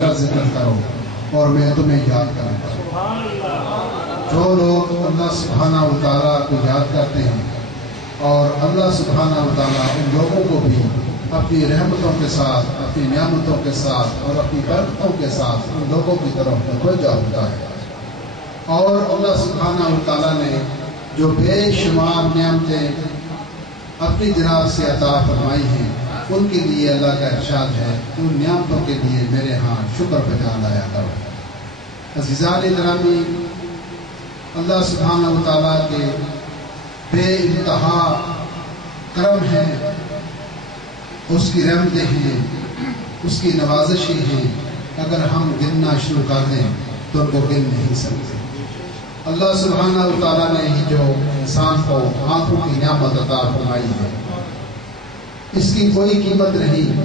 کا ذکر کرو اور میں تمہیں یاد کروں گا۔ جو لوگ اللہ سبحانہ و تعالیٰ کو یاد کرتے ہیں اور اللہ سبحانہ و تعالیٰ ان لوگوں کو بھی اپنی رحمتوں کے ساتھ، اپنی نعمتوں کے ساتھ اور اپنی برکتوں کے ساتھ ان لوگوں کی طرف متوجہ ہوتا ہے۔ اور اللہ سبحانہ و تعالیٰ نے جو بے شمار نعمتیں اپنی جناب سے عطا فرمائی ہیں، ان کے لیے اللہ کا ارشاد ہے کہ ان نعمتوں کے لیے میرے ہاں شکر بجا لایا کرو۔ عزیزان گرامی، اللہ سبحانہ و تعالیٰ کے بے انتہا کرم ہیں، اس کی رحمتیں ہیں، اس کی نوازشیں ہیں۔ اگر ہم گننا شروع کر دیں تو ان کو گن نہیں سکتے۔ اللہ سبحانہ و تعالیٰ نے ہی جو انسان کو آنکھوں کی نعمت عطا فرمائی ہے، اس کی کوئی قیمت نہیں۔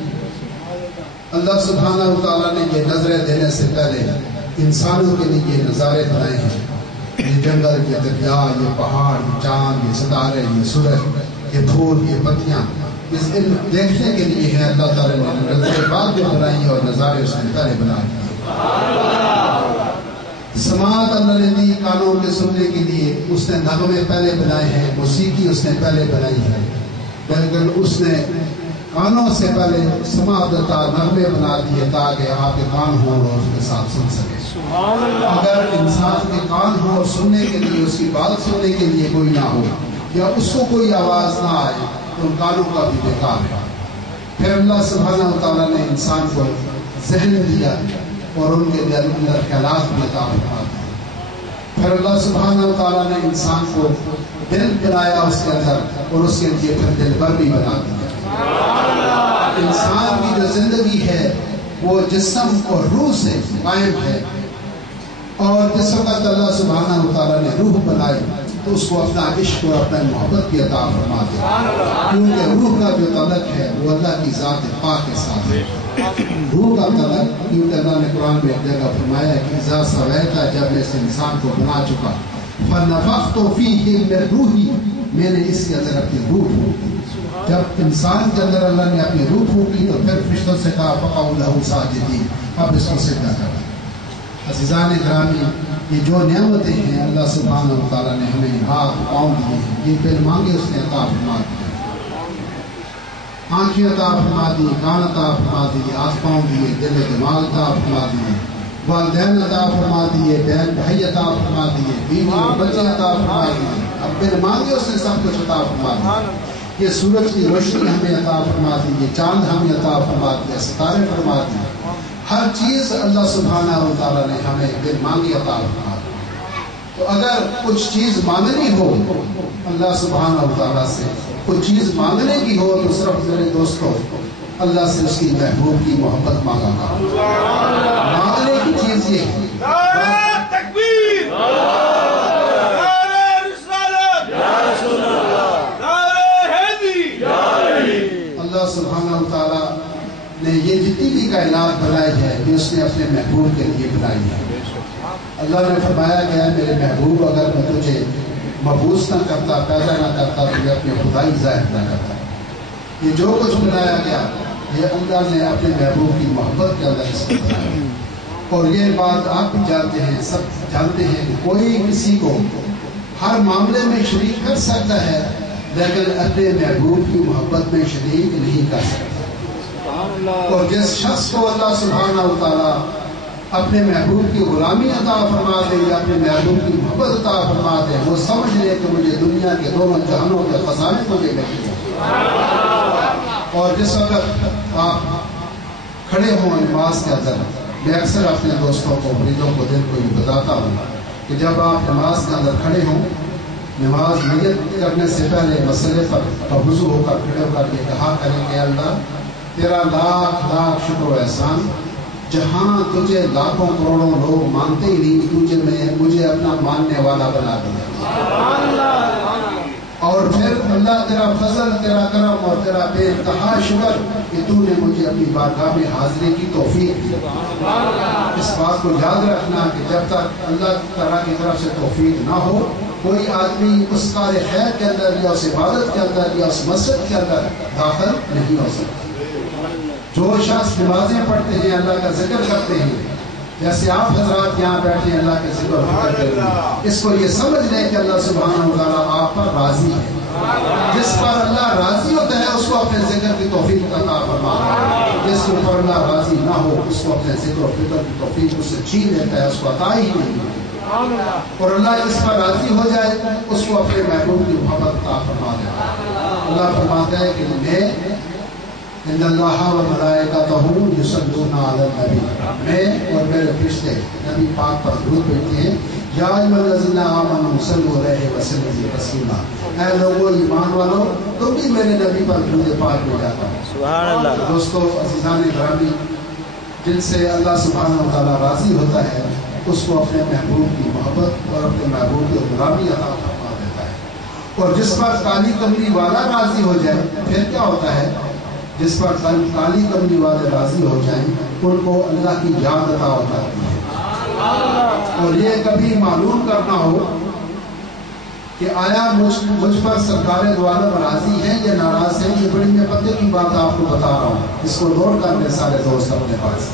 اللہ سبحانہ و تعالیٰ نے یہ نظریں دینے سے پہلے انسانوں کے لیے یہ نظارے بنائے ہیں۔ یہ جنگل، یہ دریا، یہ پہاڑ، یہ چاند، یہ ستارے، یہ سورج، یہ پھول، یہ پتیاں، اس علم دیکھنے کے لیے ہے اللہ تعالیٰ نے نظریں بعد میں بنائی اور نظارے اس نے پہلے بنا دیے۔ سماعت اللہ نے دی کانوں کے سننے کے لیے، اس نے نغمے پہلے بنائے ہیں، موسیقی اس نے پہلے بنائی ہے، لیکن اس نے کانوں سے پہلے سماعت عطا نغمے بنا دیے تاکہ آپ کے کان ہوں اور اس کے ساتھ سن سکے۔ اگر انسان کے کان ہوں اور سننے کے لیے، اس کی بات سننے کے لیے کوئی نہ ہو یا اس کو کوئی آواز نہ آئے تو ان کانوں کا بھی بیکار ہے۔ پھر اللہ سبحانہ و تعالیٰ نے انسان کو ذہن دیا اور ان کے دل اندر خیالات بھی عطا فرما دیے۔ پھر اللہ سبحانہ و تعالیٰ نے انسان کو دل بنایا اس کے اندر اور اس کے لیے پھر دل بر بھی بنا دیا۔ انسان کی جو زندگی ہے وہ جسم اور روح سے قائم ہے، اور جس وقت اللہ سبحانہ و تعالیٰ نے روح بنائی تو اس کو اپنا عشق اور اپنا محبت بھی عطا فرما دیا، کیونکہ روح کا جو تعلق ہے وہ اللہ کی ذات پاک کے ساتھ ہے۔ روح کا تعلق، کیونکہ اللہ نے قرآن میں ایک جگہ فرمایا کہ اذا سویتا، جب میں اس انسان کو بنا چکا، فنفخت فیہ من روحی، میں نے اس کے اندر اپنی روح پھونکی۔ جب انسان کے اندر اللہ نے اپنی روح پھونکی تو پھر فرشتوں سے کہا فقعوا لہ ساجدین، اب اس کو سجدہ کرنا۔ عزیزان گرامی، یہ جو نعمتیں ہیں اللہ سبحانہ و تعالیٰ نے ہمیں ہاتھ پاؤں دیے ہیں، یہ بن مانگے اس نے عطا فرما دیے۔ آنکھیں عطا فرما دی، کان عطا فرما دیے، ہاتھ پاؤں دیے، دل و دماغ عطا فرما دیے، والدین عطا فرما دیے، بہن بھائی عطا فرما دیے، بیوی اور بچے عطا فرما دیے۔ اب بن مانگے اس نے سب کچھ عطا فرما دیا۔ یہ سورج کی روشنی ہمیں عطا فرما دی، یہ چاند ہمیں عطا فرما دیا، ستارے فرما دیے۔ ہر چیز اللہ سبحانہ و تعالیٰ نے ہمیں بن مانگی عطا فرما دی۔ تو اگر کچھ چیز مانگنی ہو اللہ سبحانہ و تعالیٰ سے، کوئی چیز مانگنے کی ہو تو صرف میرے دوستوں اللہ سے اس کی محبوب کی محبت مانگا کرو۔ مانگنے کی چیز یہ ہے۔ اللہ سبحانہ و تعالیٰ نے یہ جتنی بھی کائنات بنائی ہے یہ اس نے اپنے محبوب کے لیے بنائی ہے۔ اللہ نے فرمایا کہ اے میرے محبوب، اگر میں تجھے مبعوث نہ کرتا، پیدا نہ کرتا، تو میں اپنی خدائی ظاہر نہ کرتا۔ یہ جو کچھ بنایا گیا یہ اللہ نے اپنے محبوب کی محبت کے اندر اس کو بنایا۔ اور یہ بات آپ بھی جانتے ہیں، سب جانتے ہیں کہ کوئی کسی کو ہر معاملے میں شریک کر سکتا ہے لیکن اپنے محبوب کی محبت میں شریک نہیں کر سکتا۔ اور جس شخص کو اللہ سبحانہ و تعالیٰ اپنے محبوب کی غلامی عطا فرما دے یا اپنے محبوب کی محبت عطا فرما دے، وہ سمجھ لے کہ مجھے دنیا کے دونوں جہانوں کے خزانے مجھے مل گئے۔ اور جس وقت آپ کھڑے ہوں نماز کے اندر، میں اکثر اپنے دوستوں کو، مریدوں کو، دل کو یہ بتاتا ہوں کہ جب آپ نماز کے اندر کھڑے ہوں، نماز نیت کرنے سے پہلے مسئلے پر وضو ہو کر کھڑے ہو کر یہ کہا کریں کہ اللہ تیرا لاکھ لاکھ شکر و احسان، جہاں تجھے لاکھوں کروڑوں لوگ مانتے ہی نہیں، مجھے اپنا ماننے والا بنا دیا۔ اور پھر اللہ تیرا فضل، تیرا کرم اور تیرا بے انتہا شکر کہ تو نے مجھے اپنی بارگاہ میں حاضری کی توفیق دی۔ اس بات کو یاد رکھنا کہ جب تک اللہ تعالیٰ کی طرف سے توفیق نہ ہو، کوئی آدمی اس کار خیر کے اندر یا اس عبادت کے اندر یا اس مسجد کے اندر داخل نہیں ہو سکتا۔ جو شخص نمازیں پڑھتے ہیں اللہ کا ذکر کرتے ہیں جیسے آپ حضرات یہاں بیٹھے اللہ کے ذکر و فکر کرتے ہیں اس کو یہ سمجھ لیں کہ اللہ سبحانہ و تعالیٰ آپ پر راضی ہے جس پر اللہ راضی ہوتا ہے اس کو اپنے ذکر کی توفیق عطا فرماتا جس کے اوپر اللہ راضی نہ ہو اس کو اپنے ذکر و فکر کی توفیق اس سے چھین لیتا ہے اس کو عطا ہی نہیں اور اللہ جس پر راضی ہو جائے اس کو اپنے محبوب کی محبت عطا فرما دیتا ہے اللہ فرماتا ہے کہ میں ان اللہ و ملائکتہ یصلون علی النبی میں اور میرے فرشتے نبی پاک پر درود بھیجتے ہیں یا ایھا الذین آمنوا صلوا علیہ وسلموا تسلیما اے لوگو ایمان والو تم بھی میرے نبی پر درود پاک بھیجا کرو سبحان اللہ دوستو عزیزان گرامی جن سے اللہ سبحانہ و تعالیٰ راضی ہوتا ہے اس کو اپنے محبوب کی محبت اور اپنے محبوب کی غلامی عطا فرما دیتا ہے اور جس پر کالی کملی والا راضی ہو جائے پھر کیا ہوتا ہے جس پر کالی کملی والے راضی ہو جائیں ان کو اللہ کی یاد عطا ہو جاتی ہے اور یہ کبھی معلوم کرنا ہو کہ آیا مجھ پر سرکار دو عالم راضی ہیں یا ناراض ہیں یہ بڑی میں پتے کی بات آپ کو بتا رہا ہوں اس کو نوٹ کر لیں سارے دوست اپنے پاس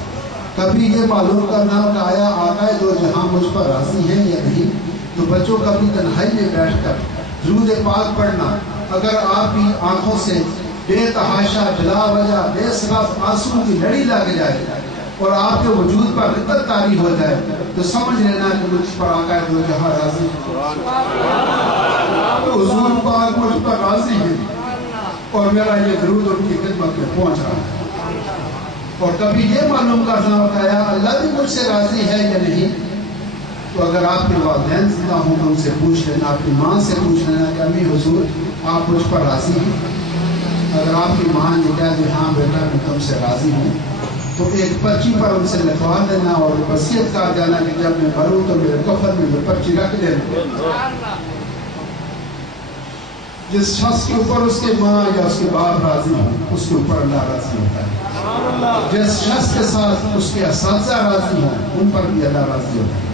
کبھی یہ معلوم کرنا ہو کہ آیا آقا دو جہاں مجھ پر راضی ہیں یا نہیں تو بچوں کبھی تنہائی میں بیٹھ کر درود پاک پڑھنا اگر آپ کی آنکھوں سے بے تحاشا بلا وجہ بے سبب آنسو کی لڑی لگ جائے اور آپ کے وجود پر رقت طاری ہو جائے تو سمجھ لینا کہ مجھ پر آقا دو جہاں راضی حضور پاک مجھ پر راضی ہے اور میرا یہ درود ان کی خدمت میں پہنچ رہا ہے اور کبھی یہ معلوم کرنا ہوتا ہے اللہ بھی مجھ سے راضی ہے یا نہیں تو اگر آپ کے والدین زندہ ہوں تو ان سے پوچھ لینا آپ کی ماں سے پوچھ لینا کہ امی حضور آپ مجھ پر راضی ہیں اگر آپ کی ماں یہ کہہ دے ہاں بیٹا میں تم سے راضی ہوں تو ایک پرچی پر ان سے لکھوا دینا اور وصیت کر دینا کہ جب میں مروں تو میرے کفن میں وہ پرچی رکھ دینا جس شخص کے اوپر اس کے ماں یا اس کے باپ راضی ہوں اس کے اوپر اللہ راضی ہوتا ہے جس شخص کے ساتھ اس کے اساتذہ راضی ہوں ان پر بھی اللہ راضی ہوتا ہے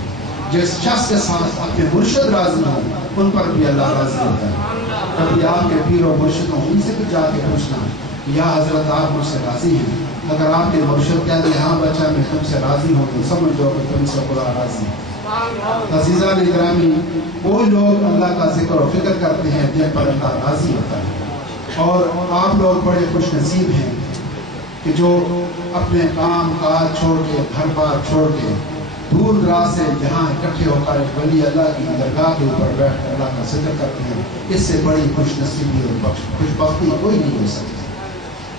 جس شخص کے ساتھ اپنے مرشد راضی ہوں ان پر بھی اللہ راضی ہوتا ہے کبھی آپ کے پیر و مرشد ہوں ان سے بھی جا کے پوچھنا یا حضرت آپ مجھ سے راضی ہیں اگر آپ کے مرشد کہہ دیں ہاں بچہ میں تم سے راضی ہوں تو سمجھ جاؤ کہ تم سے خدا راضی ہے عزیزان گرامی وہ لوگ اللہ کا ذکر و فکر کرتے ہیں جن پر اللہ راضی ہوتا ہے اور آپ لوگ بڑے خوش نصیب ہیں کہ جو اپنے کام کاج چھوڑ کے گھر بار چھوڑ کے دور دراز سے جہاں اکٹھے ہو کر ولی اللہ کی درگاہ کے اوپر بیٹھ کر اللہ کا ذکر کرتے ہیں اس سے بڑی خوش نصیبی اور خوش بختی کوئی نہیں ہو سکتی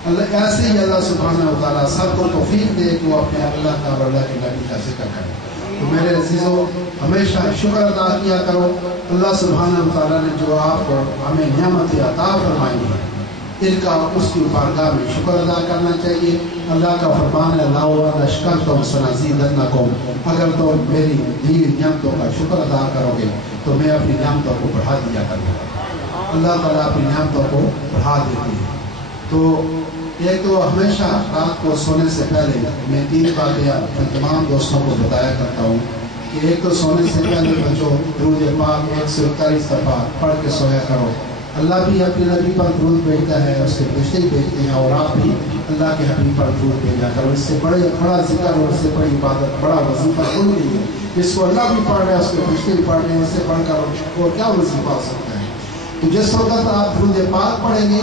اللہ ایسے ہی اللہ سبحانہ و تعالیٰ سب کو توفیق دے کہ وہ اپنے اللہ کا اور اللہ کے نبی کا ذکر کرے تو میرے عزیزوں ہمیشہ شکر ادا کیا کرو اللہ سبحانہ و تعالیٰ نے جو آپ کو ہمیں نعمت عطا فرمائی ہے ان کا اس کی بارگاہ میں شکر ادا کرنا چاہیے اللہ کا فرمان ہے اللہ اشکرتم سنزیدنکم اگر تم میری دی نعمتوں کا شکر ادا کرو گے تو میں اپنی نعمتوں کو بڑھا دیا کروں گا اللہ تعالیٰ اپنی نعمتوں کو بڑھا دیتی ہے تو ایک تو ہمیشہ رات کو سونے سے پہلے میں 3 باتیں اپنے تمام دوستوں کو بتایا کرتا ہوں کہ ایک تو سونے سے پہلے بچوں درود پاک 141 دفعہ پڑھ کے سویا کرو اللہ بھی اپنے نبی پر درود بھیجتا ہے اس کے فرشتے بھیجتے ہیں اور آپ بھی اللہ کے حبیب پر درود بھیجا کرو اس سے بڑا ذکر اور اس سے بڑی عبادت بڑا وظیفہ کوئی نہیں ہے جس کو اللہ بھی پڑھ رہا ہے اس کے فرشتے بھی پڑھ رہے ہیں اس سے پڑھ کر اور کیا وظیفہ ہو سکتا ہے تو جس وقت آپ درود پاک پڑھیں گے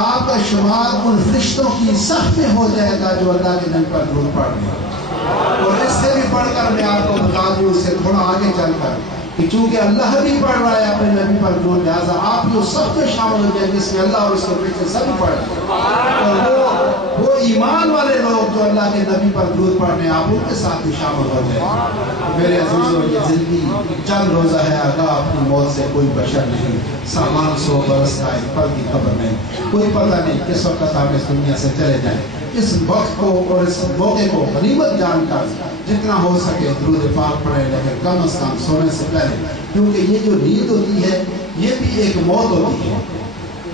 آپ کا شمار ان فرشتوں کی صف میں ہو جائے گا جو اللہ کے نبی پر درود پڑھ رہے ہیں اور اس سے بھی پڑھ کر میں آپ کو بتا دوں اس سے تھوڑا آگے چل کر کہ چونکہ اللہ بھی پڑھ رہا ہے اپنے نبی پر درود لہٰذا آپ جو سب میں شامل ہو جائیں جس میں اللہ اور اس کے فرشتے سب پڑھ رہے ہیں اور وہ ایمان والے لوگ جو اللہ کے نبی پر درود پڑھ رہے ہیں آپ ان کے ساتھ بھی شامل ہو جائیں میرے عزیزوں یہ زندگی چند روزہ ہے آگاہ اپنی موت سے کوئی بشر نہیں سامان 100 برس کا ایک پل کی خبر نہیں کوئی پتہ نہیں کس وقت آپ اس دنیا سے چلے جائیں اس وقت کو اور اس موقع کو غنیمت جان کر جتنا ہو سکے درود پاک پڑھیں لیکن کم از کم سونے سے پہلے کیونکہ یہ جو نیند ہوتی ہے یہ بھی ایک موت ہوتی ہے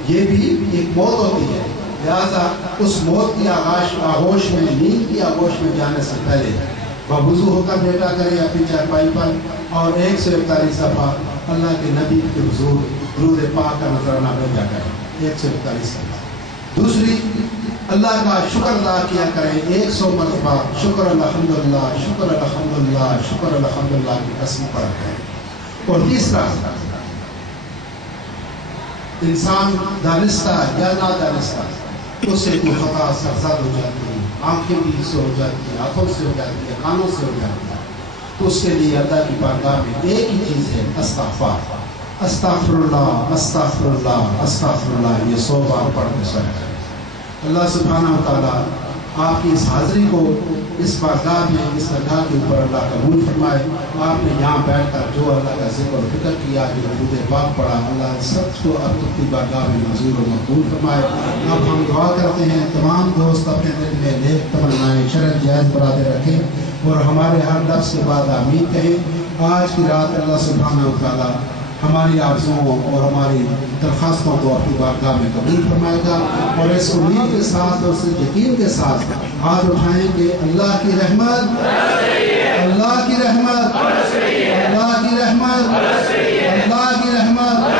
یہ بھی ایک موت ہوتی ہے لہٰذا اس موت کی آغوش میں نیند کی آغوش میں جانے سے پہلے وضو ہو کر بیٹا کرے اپنی چارپائی پر اور 141 دفعہ اللہ کے نبی کے حضور درود پاک کا نذرانہ بھیجا کرے 141 دفعہ دوسری اللہ کا شکر ادا کیا کریں 100 مرتبہ شکر الحمدللہ، شکر الحمدللہ، شکر الحمدللہ کی قسم پڑھ کریں۔ اور تیسرا، انسان دانستہ یا نادانستہ اس سے کوئی خطا سرزد ہو جاتی ہے، آنکھیں بھی سے ہو جاتی ہیں، ہاتھوں سے ہو جاتی ہے، کانوں سے ہو جاتی ہے، تو اس کے لیے اللہ کی بارگاہ میں ایک ہی چیز ہے، استغفار، استغفر اللہ، استغفر اللہ، استغفر اللہ، یہ 100 بار پڑھ کے سکتے ہیں۔ اللہ سبحانہ و تعالیٰ آپ کی اس حاضری کو اس بارگاہ میں، اس درگاہ کے اوپر اللہ قبول فرمائے۔ آپ نے یہاں بیٹھ کر جو اللہ کا ذکر و فکر کیا، جو درود پاک پڑھا، اللہ سب کو اپنی بارگاہ میں منظور و مقبول فرمائے۔ اب ہم دعا کرتے ہیں تمام دوست اپنے دل میں نیک تمنائیں شرط جائز برادر رکھیں اور ہمارے ہر لفظ کے بعد آمین کہیں۔ آج کی رات اللہ سبحانہ و تعالیٰ ہماری آرزوؤں اور ہماری درخواستوں کو اپنی بارگاہ میں قبول فرمائے گا، اور اس امید کے ساتھ اور اس یقین کے ساتھ ہاتھ اٹھائیں کہ اللہ کی رحمت، اللہ کی رحمت، اللہ کی رحمت، اللہ کی رحمت۔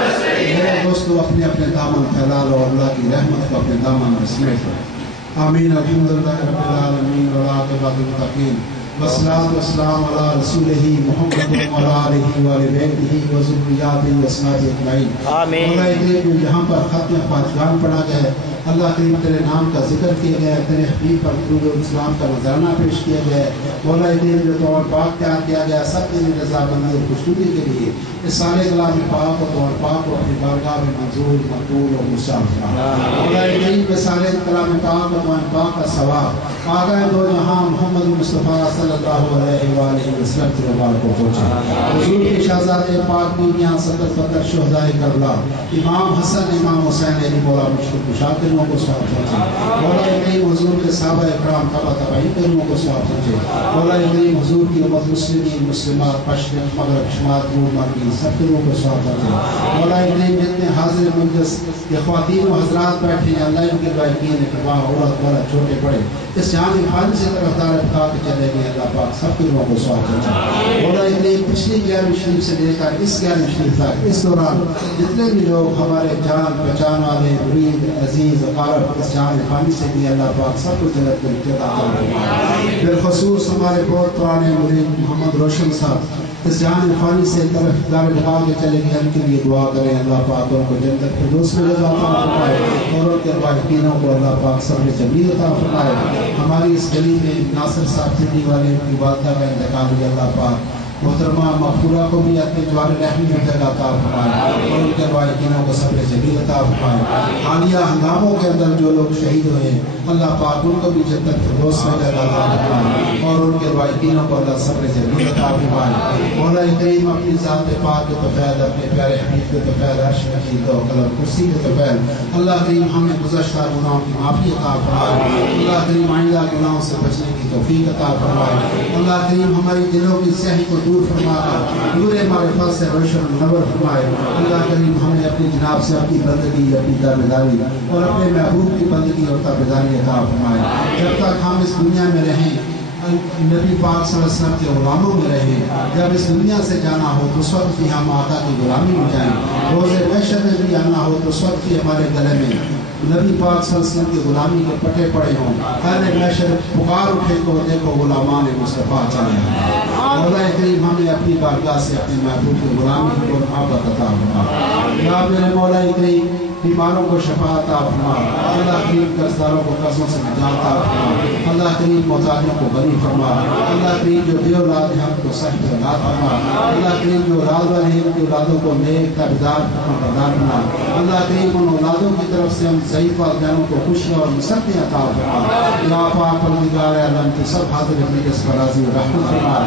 میرے دوستو اپنے اپنے دامن پھیلا لو، اللہ کی رحمت کو اپنے دامن میں سمیٹ لو۔ آمین۔ الحمدللہ رب العالمین والعاقبۃ للمتقین، والصلاۃ والسلام علی رسولہ محمد وعلی آلہ وصحبہ وذریاتہ واصحابہ اجمعین۔ آمین۔ مولا کریم یہاں پر ختم پانچگان پڑھا گیا ہے، اللہ کریم تیرے نام کا ذکر کیا گیا ہے، تیرے حبیب پر درود و اسلام کا نذرانہ پیش کیا گیا ہے۔ مولا کریم جو طور پاک تیار کیا گیا سب کی رضامندی اور خوشنودی کے لیے اس سارے کلام پاک اور طور پاک کو اپنی بارگاہ میں منظور، مقبول اور مستعار فرما۔ مولا کریم میں سارے کلام پاک اور طور پاک کا ثواب آقا دو جہاں محمد مصطفیٰ صلی اللہ علیہ وآلہ وسلم کے مبارک کو پہنچے۔ حضور کے شہزادے پاک بیویاں صدر فدر شہدائے کربلا امام حسن، امام حسین علی مولا مشکل کشاد کے کو ثواب پہنچے۔ مولا کریم حضور کے صحابہ اکرام تبع تابعین کے کو ثواب پہنچے۔ مولا کریم حضور کی امت مسلمین مسلمات مشرق مغرب شمال جنوب مغرب سب کے کو ثواب پہنچے۔ مولا کریم جتنے حاضر مجلس یہ خواتین و حضرات بیٹھے ہیں، اللہ ان کے لائقین ہے کہ وہاں عورت مرد چھوٹے بڑے اس جان خان سے طرفدار بتا کے چلے گئے، اللہ پاک سب کے لوگوں کو ثواب پہنچے۔ مولا کریم پچھلی 11ویں شریف سے لے کر اس 11ویں شریف تک اس دوران جتنے بھی لوگ ہمارے جان پہچان والے مرید عزیز اقارب اس جان خانی سے بھی اللہ پاک سب کو جنت میں عطا فرمائے۔ بالخصوص ہمارے بہت پرانے مرید محمد روشن صاحب اس جان خانی سے طرفدار بتا کے چلے گئے، ان کے لیے دعا کریں اللہ پاک ان کو جنت الفردوس میں جگہ عطا فرمائے اور ان کے واحدینوں کو اللہ پاک صبر جمیل عطا فرمائے۔ ہماری اس گلی میں ناصر صاحب پنڈی والے کی والدہ کا انتقال ہوئی، اللہ پاک محترمہ مغفورہ کو بھی اپنے جوار رحمی میں جگہ عطا فرمائے اور ان کے والدینوں کو صبر جمیل عطا فرمائے۔ حالیہ ہنگاموں کے اندر جو لوگ شہید ہوئے اللہ پاک ان کو بھی جنت الفردوس میں جگہ عطا فرمائے اور ان کے والدینوں کو اللہ صبر جمیل عطا فرمائے۔ مولا کریم اپنی ذات پاک کے توفیل، اپنے پیارے حبیب کے توفیل، عرش مجید و قلم کرسی کے توفیل، اللہ کریم ہمیں گزشتہ گناہوں کی معافی عطا فرمائے۔ اللہ کریم آئندہ گناہوں سے بچنے کی توفیق عطا فرمائے۔ اللہ کریم ہماری دلوں کی سیاہی کو دور فرما کر نور معرفت سے روشن منور فرمائے۔ اللہ کریم ہمیں اپنی جناب سے اپنی بندگی، اپنی تابعداری اور اپنے محبوب کی بندگی اور تابعداری عطا فرمائے۔ جب تک ہم اس دنیا میں رہیں نبی پاک صلی اللہ علیہ وسلم کے غلاموں میں رہیں، جب اس دنیا سے جانا ہو تو اس وقت بھی ہم آقا کی غلامی میں جائیں، روز محشر میں بھی آنا ہو تو اس وقت بھی ہمارے گلے میں نبی پاک صلی اللہ علیہ وسلم کی غلامی کے پٹے پڑے ہوں، ہر محشر پکار اٹھے تو دیکھو غلامان مصطفیٰ چلے آئے۔ مولا کریم ہمیں اپنی بارگاہ سے اپنے محبوب کی غلامی کو محبت عطا فرما۔ یا میرے مولا کریم بیماروں کو شفا عطا فرما، اللہ کریم قرضداروں کو قرضوں سے نجات عطا فرما، اللہ کریم محتاجوں کو غنی فرما، اللہ کریم جو بے اولاد ہیں ان کو صحیح اولاد فرما، اللہ کریم جو اولاد والے ہیں ان کی اولادوں کو نیک تابعدار فرما بنا، اللہ کریم ان اولادوں کی طرف سے ہم ضعیف والدینوں کو خوشیاں اور مسرتیں عطا فرما۔ یا پاک پروردگار عالم تو سب حاضر مجلس پر راضی و رحمت فرما۔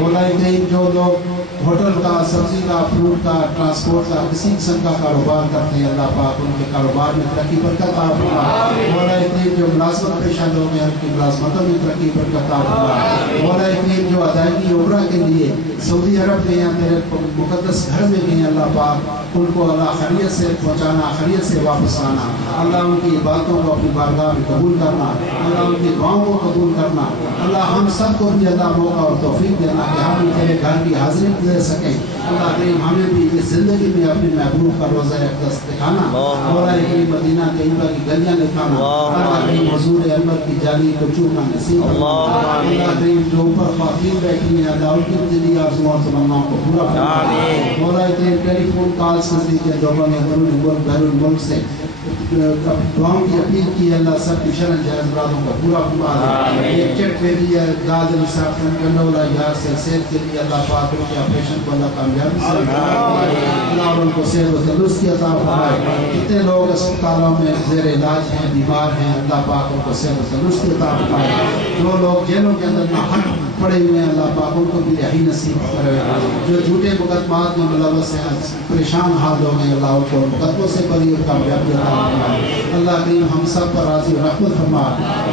مولا کریم جو لوگ ہوٹل کا، سبزی کا، فروٹ کا، ٹرانسپورٹ کا کسی قسم کا کاروبار کرتے ہیں اللہ پاک ان کے کاروبار میں ترقی برکت عطا فرما۔ مولا کریم جو ملازمت پیشہ لوگ ہیں ان کی ملازمتوں میں ترقی برکت عطا فرما۔ مولا کریم جو ادائیگی عمرہ کے لیے سعودی عرب گئے ہیں تیرے مقدس گھر میں گئے ہیں اللہ پاک ان کو اللہ خیریت سے پہنچانا، خیریت سے واپس آنا، اللہ ان کی باتوں کو اپنی بارگاہ میں قبول کرنا، اللہ ان کی دعاؤں کو قبول کرنا، اللہ ہم سب کو بھی اللہ موقع اور توفیق دینا کہ ہم بھی تیرے گھر کی حاضری دے سکیں۔ اللہ کریم ہمیں بھی اس زندگی میں اپنے محبوب کا روزہ اقدس دکھانا، مولا کریم مدینہ طیبہ کی گلیاں دکھانا، اللہ کریم حضور انور کی جالی کو چومنا نصیب فرما۔ اللہ کریم جو اوپر خواتین بیٹھی ہیں اللہ ان کی دلی آرزوؤں اور تمناؤں کو پورا فرما۔ مولا کریم ٹیلی فون کالز نزدیک لوگوں نے بیرون ملک بیرون ملک سے دعاؤں کی اپیل کی، اللہ سب کی شرن جائز مرادوں کو پورا فرما دے۔ ایک چیک بھیجی ہے داد علی صاحب کرنے والا یار سے صحت کے لیے اللہ پاک ان کے آپریشن کو اللہ کامیابی سے اللہ ان کو صحت و تندرستی عطا فرمائے۔ کتنے لوگ اسپتالوں میں زیر علاج ہیں، بیمار ہیں، اللہ پاک ان کو صحت و تندرستی عطا فرمائے۔ جو لوگ جیلوں کے اندر ناحق پڑے ہوئے ہیں اللہ پاک ان کو بھی رہائی نصیب کرے۔ جو جھوٹے مقدمات میں ملوث ہیں، پریشان حال ہو گئے، اللہ ان کو مقدموں سے بری اور کامیابی عطا فرمائے۔ اللہ کریم ہم سب پر راضی و رحمت فرما۔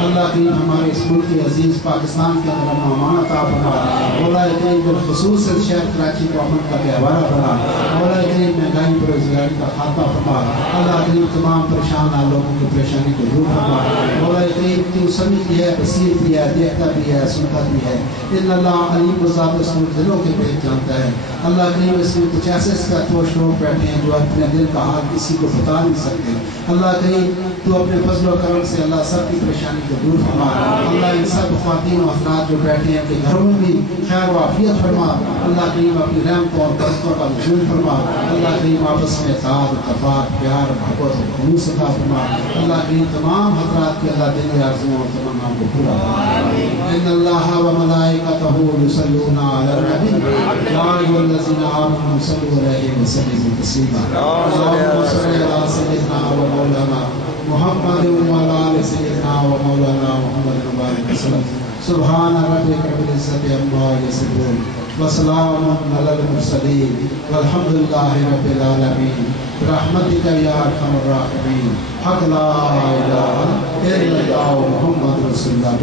اللہ کریم ہمارے اس ملک کے عزیز پاکستان کے اندر امان عطا فرما۔ مولا کریم بالخصوص شہر کراچی کو امن کا گہوارہ بنا۔ مولا کریم مہنگائی پر روزگاری کا خاتمہ فرما۔ اللہ کریم تمام پریشان حال لوگوں کی پریشانی کو دور فرما۔ مولا کریم تو سمیع بھی ہے، بصیر بھی ہے، دیکھتا بھی ہے، سنتا بھی ہے۔ ان اللہ علیم بذات صدور دلوں کے بھید جانتا ہے۔ اللہ کریم اس میں کچھ ایسے توش لوگ بیٹھے ہیں جو اپنے دل کا حال کسی کو بتا نہیں سکتے۔ اللہ کریم تو اپنے فضل و کرم سے اللہ سب کی پریشانی کو دور فرما۔ اللہ ان سب خواتین و افراد جو بیٹھے ہیں کہ گھروں میں بھی خیر و عافیت فرما۔ اللہ کریم اپنی رحمتوں اور برکتوں کا نزول فرما۔ اللہ کریم آپس میں اتحاد، اتفاق، پیار، محبت اور خلوص عطا فرما۔ اللہ کریم تمام حضرات کے اللہ دل آرزوؤں اور تمناؤں کو پورا فرما۔ ان اللہ و ملائکتہ یصلون علی النبی یا ایھا الذین آمنوا صلوا علیہ وسلموا تسلیما۔ اللهم صل علی سیدنا و مولانا محمد وعلى آل سيدنا ومولانا محمد وبارك وسلم۔ سبحان ربك رب العزة عما يصفون وسلام على المرسلين والحمد لله رب العالمين برحمتك يا ارحم الراحمين۔ حق لا اله الا الله محمد رسول الله۔